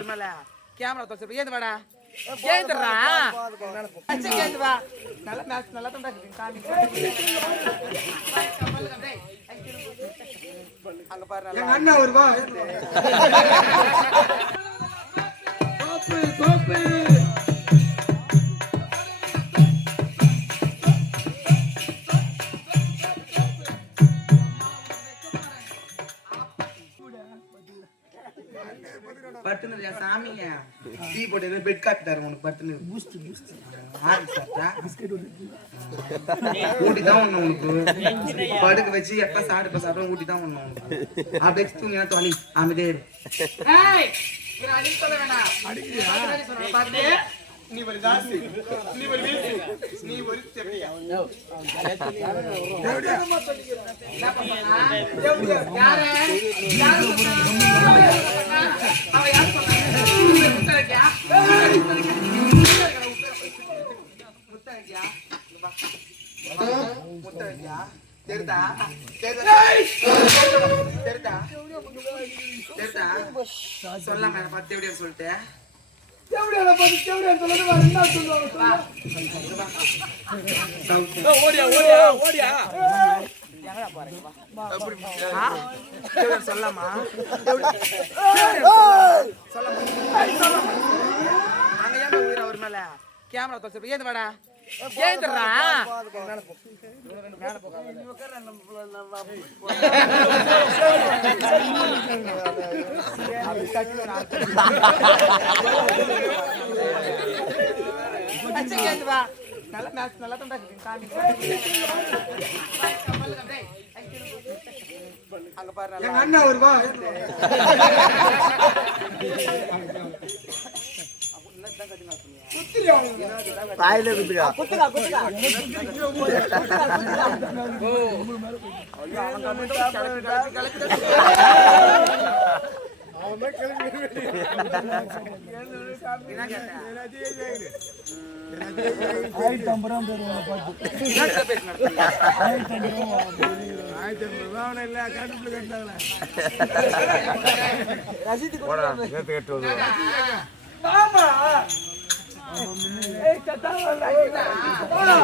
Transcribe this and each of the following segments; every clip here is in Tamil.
ஒரு மேல கேமரா தோச்சு ஏந்து வாடா ஏந்துறா அச்சே ஏந்து வா நல்ல மேட்ச் நல்லா தான் இருக்கு காமி அங்க பாரு எங்க அண்ணா வருவா கோப்பு கோப்பு பட்டுனரியா சாமிங்க டீ போட்டு பெட் காட்டாரு உனக்கு பட்டுனு பூஸ்ட் பூஸ்ட் ஆறு சாப்பிட்டா பிஸ்கட் ஊட்டி தான் ஒண்ணு உனக்கு படுக்க வச்சு எப்ப சாப்பிட ஊட்டி தான் ஒண்ணு உனக்கு அப்படியே தூங்கினா தோழி அமைதியே சொல்ல வேணாம் அடிக்கிறியா நீ ஒரு தாசி நீ ஒரு வீசி நீ ஒரு செப்பியா எவடியா என்ன பண்ணா எவடியா யாரே யாரு அவ யார் சொன்னா முத்தரையா முத்தரையா முத்தரையா தெரிதா தெரிதா தெரிதா தெரிதா சொல்லாம என்ன பார்த்து எப்படியா சொல்லிட்டு எவடியா பாத்து எவடியா சொல்லுது வா என்ன சொல்லுவாங்க ஓடியா ஓடியா ஓடியா எங்கடா பாருங்க வா அப்படி எவடியா சொல்லாமா சொல்லாமா அங்க ஏன் உயிர் அவர் மேல கேமரா தோச்சு ஏந்து வாடா ஏந்துறா மேல போகாத அச்சே ஏந்து வா நல்ல மேட்ச் நல்லா தான் இருக்கு காமி அங்க பாரு எங்க அண்ணா வருவா தாயில குத்துக்கா குத்துக்கா குத்துக்கா ஓ ஐயா அவன் கலக்கு அவன் கிளம்பி என்ன கேட்ட ஆயிரத்தி 50 ரூபா தருவாங்க பாத்து ஆயிரத்தி 50 ரூபா இல்ல கட்டுப்புல கட்டாங்களா ரசீது கட்டுவது மாமா ஏய் கட்டாவா போடா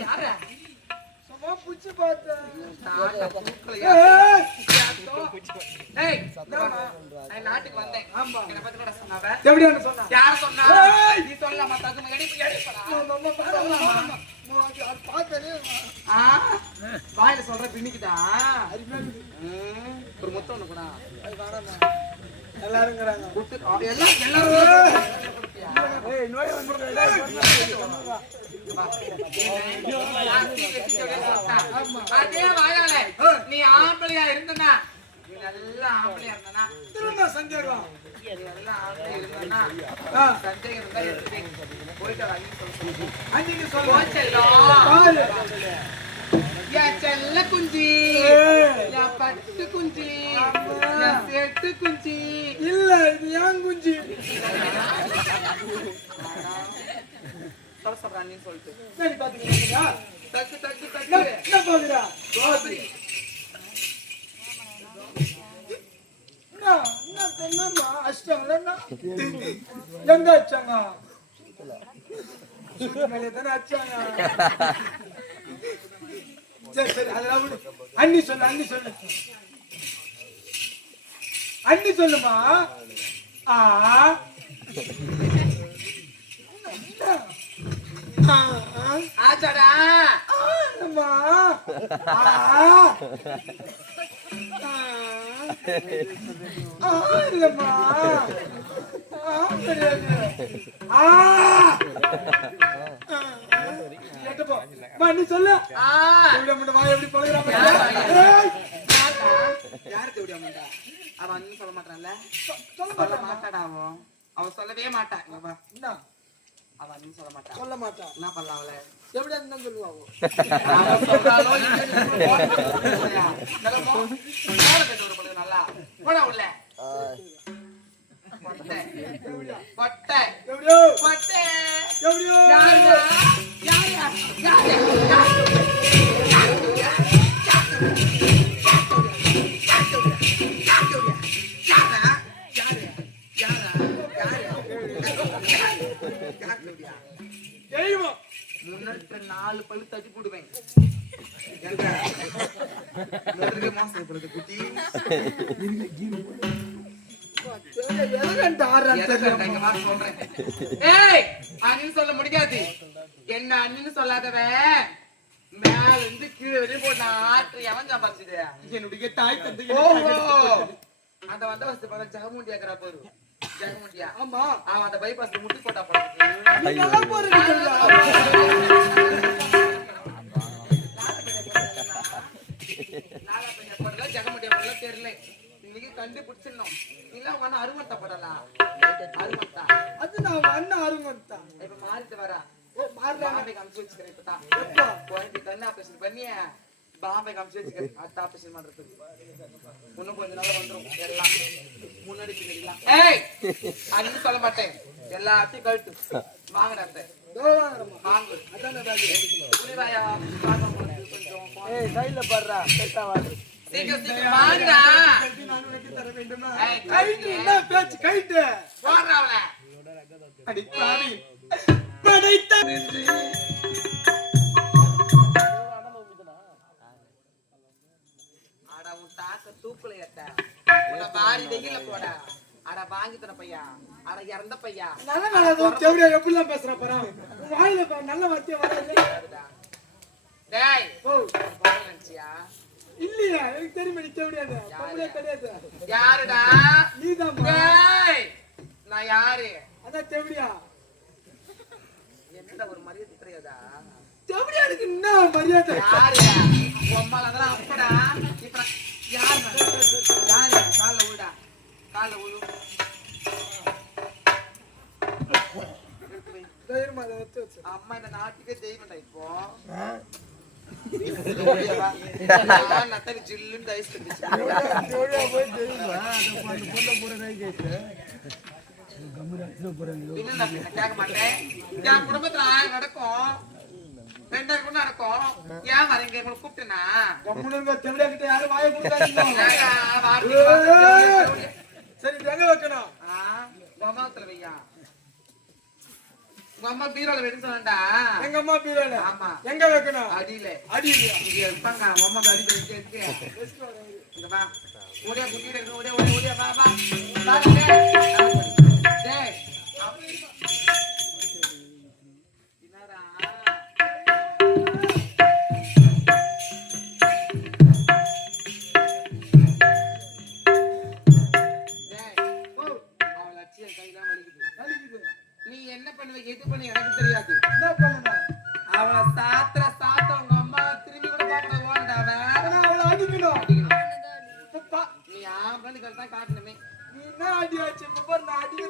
யாரா சும்மா புடிச்சு பார்த்தா ஏய் நான் நாட்டுக்கு வந்தேன் என்ன பத்தி கூட சொன்னாவ எப்படியா சொன்னா யார் சொன்னா நீ சொல்லலாமா தகுந்த எடிப்படா வாயில சொல்ற பின்னிக்கிட்டா ஒரு மொத்தம் ஒண்ணு கூட எல்லாரும் அதே வாயால நீ ஆம்பளையா இருந்தனா நீ நல்ல ஆம்பளையா இருந்தனா திரும்ப சந்தேகம் நல்ல ஆம்பளையா இருந்தனா சந்தேகம் இருந்தா எடுத்து போயிட்டு அன்னைக்கு சொல்ல என் செல்ல குஞ்சி என் பட்டு குஞ்சி என் செட்டு குஞ்சி இல்ல இது ஏன் குஞ்சி சொல்றான்னு சொல்லிட்டு சரி பாத்தீங்களா தக்கு தக்கு தக்கு என்ன பாக்குறா சோத்ரி என்னம்மா அஷ்டங்களா எங்க அச்சாங்க மேலே தானே அச்சாங்க சரி சரி அதெல்லாம் விடு அண்ணி சொல்லு அண்ணி சொல்லுமா ஆச்சாடா அம்மா இல்லம்மா நீ சொல்லு எப்படி பழகிறான் யாருக்கு எப்படி அம்மாண்டா அவன் அண்ணன் சொல்ல மாட்டான்ல சொல்ல மாட்டாடா அவன் சொல்லவே மாட்டான் அவன் அண்ணன் சொல்ல மாட்டான் சொல்ல மாட்டான் என்ன பண்ணலாம் அவளை எப்படி இருந்தாலும் சொல்லுவாங்க நல்லா போடா உள்ள பட்டை பட்டை யாரு முதல்ல மோசம் போறது குட்டி சொல்றேன். ஏய் அண்ணன் சொல்ல முடியாது. என்ன அண்ணன் சொல்லாதவ மேல இருந்து கீழே வரையும் போட்டு ஆற்று எவன் சாப்பாச்சுது என்னுடைய தாய் தந்தை. அந்த வந்த வசதி பார்த்தா ஜெகமுண்டி ஆக்கிறா போரு. ஜெகமுண்டியா? ஆமா. அவன் அந்த பைபாஸ் முட்டி போட்டா ஜெகமுண்டியா போடல தெரியல. இன்னைக்கு கண்டுபிடிச்சிடணும். இல்ல அவங்க அண்ணன் அருமத்தப்படலாம். அருமத்தா அது நான் அண்ணன் அருமத்தா இப்ப மாறிட்டு வரா. பாம்பே காமிச்சு வச்சுக்கிறேன். இப்பதான் கண்ணு ஆபரேஷன் பண்ணி பாம்பே காமிச்சு வச்சுக்கிறேன். அடுத்த ஆபரேஷன் பண்றதுக்கு இன்னும் கொஞ்ச நாள் வந்துரும். எல்லாம் முன்னாடி பின்னாடிலாம் ஏய் அது சொல்ல மாட்டேன். எல்லாத்தையும் கழுத்து வாங்கடா. அந்த வாங்கு புரிவாயா? கொஞ்சம் கையில பாடுறா. சீக்கிரம் சீக்கிரம் வாங்கடா. பேச்சு கைட்டு போடுறாவல அடி பாவி படைத்த அட உன் தாக்க தூக்குல ஏத்த உன்னை வாரி வெயில போட. அட வாங்கி தர பையா. அட இறந்த பையா. எப்படிலாம் பேசுற பாரு. வாயில நல்ல வார்த்தையா வராது. டேய் நினைச்சியா? இல்லையா? எனக்கு தெரியுமா நீ தேவையாது. கிடையாது. யாருடா? நீதான். டேய் நான் யாரு? அதான் தேவையா? என்னடா ஒரு மரியாதை கிடையாதா? தேவையா இருக்கு என்ன மரியாதை? யாரு? உம்மால அதெல்லாம் அப்படா. இப்ப யாரு? யாரு? கால்ல விடுடா. கால்ல விடு. தைரியமா அதை வச்சு வச்சு. அம்மா இந்த நாட்டுக்கே தெய்வம்டா இப்போ. நத்தனி ஜில்லுன்னு ஐஸ் கட்டிச்சு. கேட்க மாட்டேன். என் குடும்பத்துல 1000 நடக்கும். 2000 கூட நடக்கும். ஏன் வரீங்க? கூப்பிட்டேனா? யாரும் வாய கொடுத்தாங்க. சரி எங்க வைக்கணும்? அம்மாத்துல வையா. உங்க அம்மா பீரோல வெடி சொன்னா. எங்க அம்மா பீரோல? ஆமா. எங்க வைக்கணும்? அடியில. அடியில இங்க இருப்பாங்க. அம்மா அடி வச்சு இங்க வா. ஓடியா குட்டில இருக்கு. ஓடியா ஓடியா ஓடியா வா வா. பாருங்க. டேய். என்னடா? நீ என்ன பண்ணுவ எது பண்ண எனக்கு தெரியாது. என்ன பண்ணணும்? அவளை சாத்திர உங்க அம்மா திரும்பி கூட பார்க்க ஓண்டாவ. அவளை அடிக்கணும். நீ ஆம்பளை தான் காட்டணுமே. நீ என்ன அடியாச்சு? நான் அடிக்க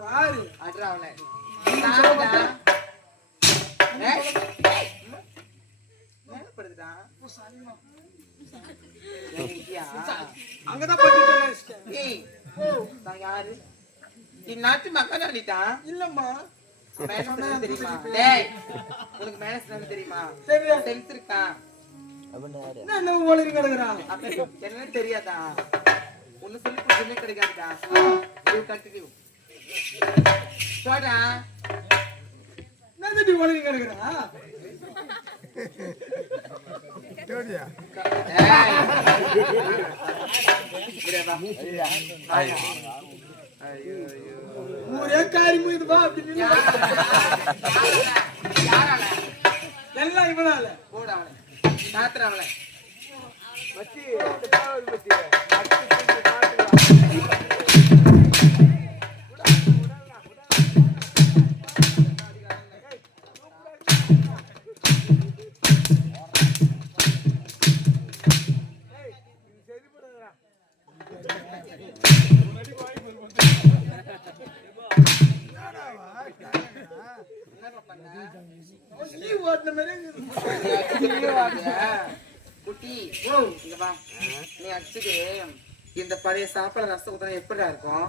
பாரு அட்ரா அவளை. மேலப்படுதுடா. அங்கதான் பட்டு நான் யாரு? இந்நாட்டு மக்கள் அடிட்டான். இல்லம்மா தெரியுமா? டேய் உனக்கு மேனஸ் தெரியுமா? தெரியாது. சென்ஸ் இருக்கா? என்ன ஓடுறீங்க என்ன தெரியாதா? ஒண்ணு சொல்லி புரியுமே கிடைக்காதுடா. கண்டினியூ போடா. நான் தட்டி ஓடுறீங்க கிடக்குறா. ஊரே காரி முயதுவா அப்படின்னு எல்லாம் இவனால போட அவளை சாத்திர அவளை குட்டி இங்க வா. நீ அடிச்சுட்டு இந்த பழைய சாப்பாடு ரசம் ஊத்தா எப்படிடா இருக்கும்?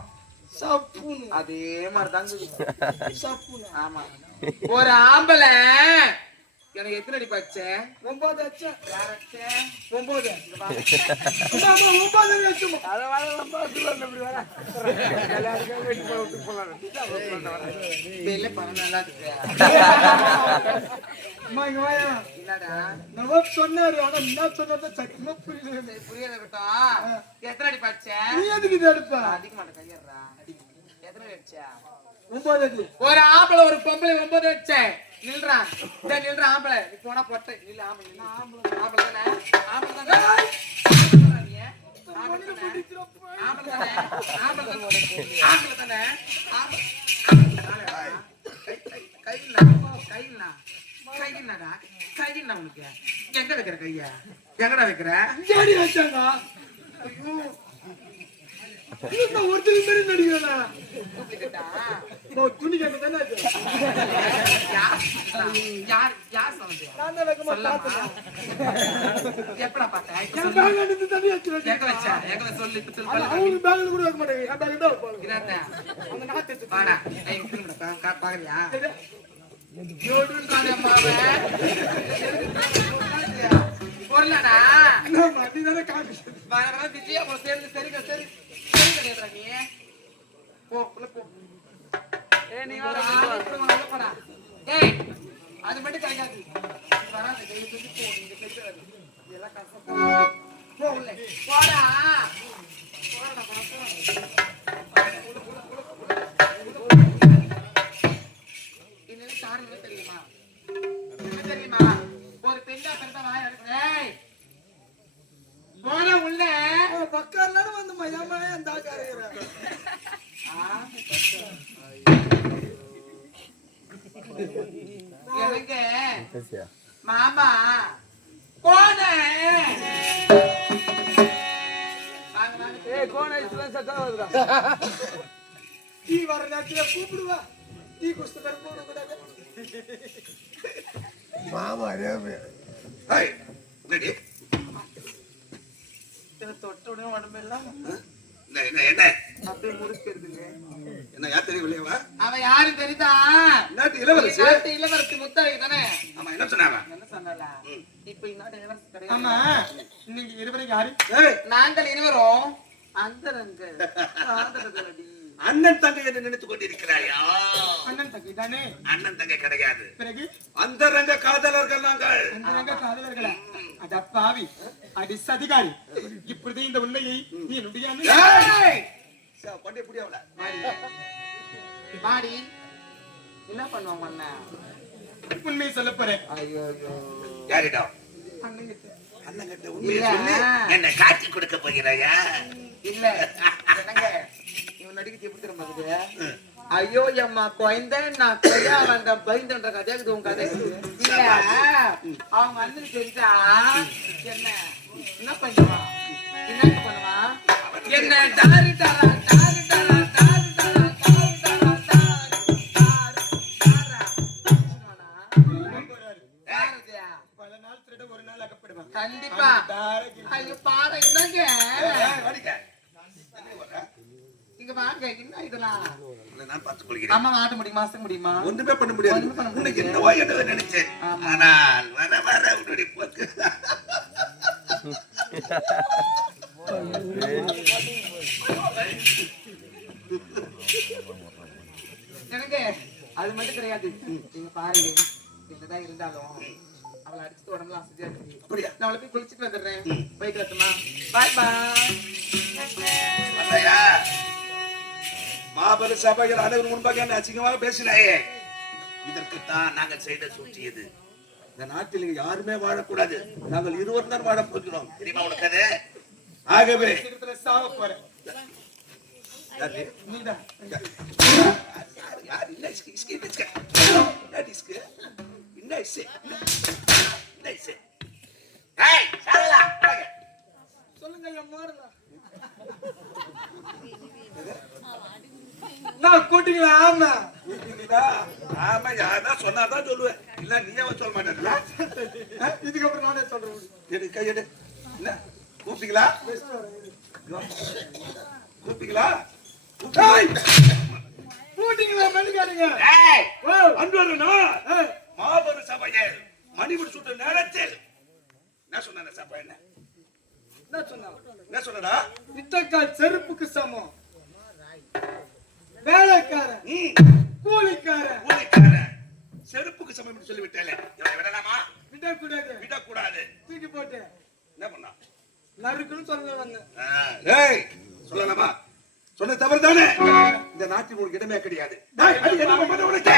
அதே மாதிரிதாங்க. ஆமா ஒரு ஆம்பளை எனக்கு எத்தனை அடி பச்ச 9 அச்சம். யார் அச்ச 9. இங்க வா. 9 அச்சம். அதை வர ரொம்ப சொல்லுவாங்க இப்படி வர எல்லாருக்கும் வெட்டி போய் விட்டு போகலாம் பெரிய பணம் நல்லா இருக்கு அம்மா இங்க வாயா. இல்லடா நம்ம சொன்னாரு ஆனா என்ன சொன்னத சத்தியமா புரியல. புரியாத இருக்கட்டும் எத்தனை அடி பச்ச நீ எதுக்கு இது எடுப்ப? அதிக மாட்டேன் கையறா எத்தனை அடி அடிச்சா 9 அடி. ஒரு ஆம்பளை ஒரு பொம்பளை 9 அடிச்சேன் நில்றா நில்றா ஆம்பளை நீ போனா பொட்டை இல்ல ஆம்பளை இல்ல ஆம்பளை தானே ஆம்பளை தானே எங்க வைக்கிற கையா எங்கடா வைக்கிற இங்கடி வச்சாங்க. ஐயோ இன்னும் ஒருத்தர் மாதிரி நடிக்கிறா. துணி கட்ட தானே அது. யார் சொன்னது நான் தான் வைக்க மாட்டேன். எப்படா பார்த்தேன் என் பேக் எடுத்து தண்ணி வச்சிருக்கேன். எங்க வச்சா எங்க சொல்லி அவங்க பேக்ல கூட வைக்க மாட்டேங்க. என் பேக் தான் வைப்பாங்க. இதானே அந்த நாத்து எடுத்து வாடா ஏய் திரும்படா பாக்கறியா பொருளடா நம்ம அதுதானே காப்பி. வர விஜய் அப்புறம் சேர்ந்து சரி சரி சரி நீ போ உள்ள போ ஏய் நீ வர உள்ள போடா ஏய் அது மட்டும் கிடைக்காது வராத கையை தூக்கி போ நீங்க தெரியாது இதெல்லாம் கஷ்டம் போ உள்ள போடா போடா இன்னும் காரணம் தெரியுமா என்ன தெரியுமா ஒரு பெண்ணா பிறந்தா வாய் அடக்குறேன் போட உள்ள பக்கம்ல வந்து மயமா அந்த ஆகாரங்க. எனக்கு மாமா போன ஏய் கோன் ஐஸ்லாம் சத்தம் வருதா டீ வர நேரத்துல கூப்பிடுவா. டீ குஸ்து பேர் போட கூடாது. மாமா ரேமே ஏய் ரெடி தொட்ட உடனே உடம்பெல்லாம் என்ன என்ன என்ன அப்படியே முடிச்சிருதுங்க என்ன யார் தெரியவில்லையா அவன் யாரும் தெரியுதா நாட்டு இளவரசி நாட்டு இளவரசி முத்தரவி தானே ஆமா என்ன சொன்னாங்க என்ன சொன்னல இப்ப இன்னாட்டு இளவரசி கிடையாது ஆமா நீங்க இருவரும் யாரு? ஏய் நாங்கள் இருவரும் அந்தரங்க காதலர்களடி அண்ணன் தங்கை என்று நினைத்துக் கொண்டிருக்கிறாயா அண்ணன் தங்கை தானே. அண்ணன் தங்கை கிடையாது பிறகு அந்தரங்க காதலர்கள் நாங்கள் அந்த காதலர்களா? அட பாவி அடி சதிகாரி. இப்பொழுது இந்த உண்மையை நீ என்னுடைய ஏய் பண்டி புடியவள மாடி என்ன பண்ணுவாங்க அண்ணா உண்மையை சொல்ல போறேன். ஐயோ யாரிடம் அண்ணங்கிட்ட. அண்ணன் கிட்ட உண்மையை சொல்லி என்ன காட்சி கொடுக்க போகிறாயா இல்ல என்னங்க இவன் நடிக்கிறது எப்படி தெரியுமா இருக்குது? ஐயோ அம்மா குழந்தை நான் கொய்யா வந்த பயந்துன்ற கதை இருக்குது உன் கதை இல்ல அவங்க அண்ணன் தெரிஞ்சா என்ன பண்ணுவான் என்ன பண்ணுவான் என்ன டாரி டாரா டாரி டாரா டாரி டாரா டாரி டாரா பல நாள் திருட ஒரு நாள் அகப்படுவான். கண்டிப்பா ஐயோ பாரு என்னங்க இங்க வாங்க என்ன இதெல்லாம் நான் பார்த்துக் கொள்கிறேன் அம்மா ஆட்ட முடியுமா மாச முடியுமா ஒண்ணுமே பண்ண முடியாது உனக்கு என்னவோ என்னவோ நினைச்சேன் ஆனால் வர வர உன்னுடைய போக்கு எனக்கு அது மட்டும் கிடையாது நீங்க பாருங்க என்னதான் இருந்தாலும் அவளை அடிச்சுட்டு உடம்புல அசதியா இருக்கு அப்படியா நான் அவளை போய் குளிச்சுட்டு வந்துடுறேன் போயிட்டு வரட்டுமா பாய் பாய் வந்தாயா மாபெரும் சபைகள் அனைவரும் முன்பாக என்ன அசிங்கமாக பேசினாயே இதற்குத்தான் நாங்கள் செய்த சூழ்ச்சியது இந்த நாட்டில் யாருமே வாழக்கூடாது நாங்கள் இருவர் தான் வாழ போகிறோம் தெரியுமா உனக்கு அது ஆகவே சாவ போறேன். யாரு? நீதான். யார் என்ன இஸ்கி இஸ்கி என்ன இஸ்கி என்ன இஸ்கி என்ன இஸ்கி ஏய் சாலா சொல்லுங்க ஐயா மாறலாம். நான் கூட்டிங்களா? ஆமா ஆமா யாரா சொன்னாதான் சொல்லுவேன் இல்ல நீயே சொல்ல மாட்டேன்ல இதுக்கப்புறம் நானே சொல்றேன். எடு கை எடு இல்ல கூப்பிட்டீங்களா கூப்பிட்டீங்களா கூட்டிங்களா மெல்லுக்காரங்க? ஏய் அன்பரனா மாபெரும் சபையில் மணிமுடி சுட்ட நேரத்தில் என்ன சொன்ன சாப்பா என்ன என்ன சொன்னடா? வித்தக்கால் செருப்புக்கு சமம். வேலைக்காரன் கூலிக்காரன் செருப்புக்கு சமம் என்று சொல்லி விட்டேன். இவனை விடலாமா? விடக்கூடாது. விடக்கூடாது. தூக்கி போட்டு என்ன பண்ணா? நறுக்குன்னு சொல்ல வந்தேன். டேய் சொல்லலாமா? சொன்ன தவறு தானே? இந்த நாட்டில் உங்களுக்கு இடமே கிடையாது. டேய் அடி என்ன பண்ண உனக்கு?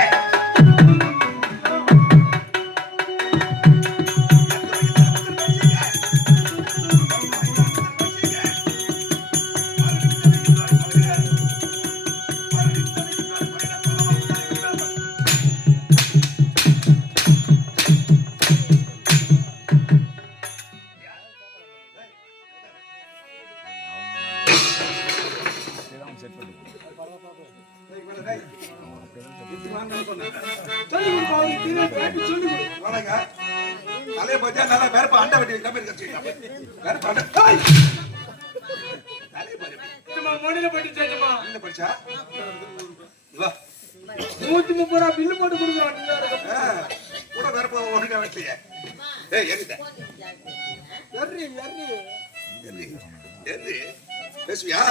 தலையை பார்த்தா நல்லா வேறப்ப அண்டை வெட்டி வைக்காம மொழியில போயிட்டு சேச்சுமா என்ன படிச்சா 130 ரூபா பில்லு போட்டு கொடுக்குறான். கூட வேறப்ப ஒழுங்கா வைக்கலையே. ஏய் எங்கிட்ட பேசுவியா?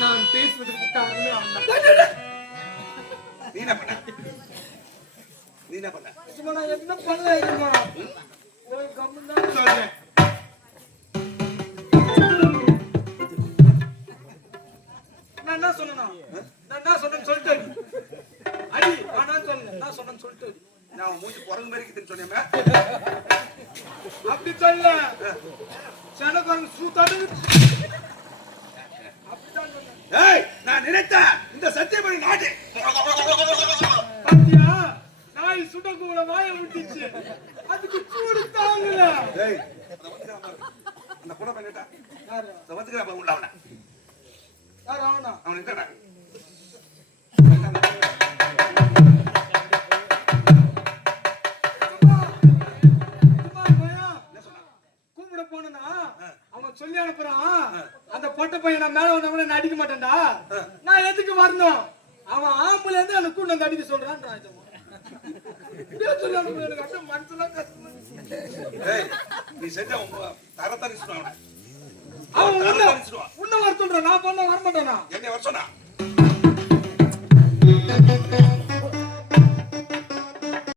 நான் பேசுவதற்கு காரணம் நீ என்ன பண்ண? நான் என்ன பண்ணல ஒரு கம்முன்னு சொல்றேன். நான் என்ன சொன்னேன்னு சொல்லிட்டு அடி நான் சொன்னேன். நான் சொன்னேன்னு சொல்லிட்டு நான் மூஞ்சி குரங்கு மாதிரி இருக்குதுன்னு சொன்னேன். அப்படி சொல்ல சனக்குரங்கு சூத்தாடு அப்படிதான் சொன்னேன். ஏய் நான் நினைத்தேன் இந்த சத்தியமணி நாடு பாத்தியா நாய் சுடக்கூட வாயை விட்டுச்சு. அதுக்கு சூடு தாங்கல. ஏய் அந்த கூட பண்ணிட்டா யாரு சவத்துக்கு நான் உள்ள அவன யாரு அவனா அவன் என்னடா கூப்பிட போனா அவன் சொல்லி அனுப்புறான். அந்த பொட்ட பையன் நான் மேல வந்தவன நான் அடிக்க மாட்டேன்டா. நான் எதுக்கு வரணும்? அவன் ஆம்பளை இருந்து எனக்கு கூட வந்து அடிக்க சொல்றான். சொல்லி அனுப்புற எனக்கு அப்படியே மனசுலாம் கஷ்டமா. ஏய் நீ செஞ்ச தரத்தரி சொல்றான். அவன் உன்ன வர சொல்றான். நான் பண்ண வர மாட்டேனா? என்ன வர சொன்னா?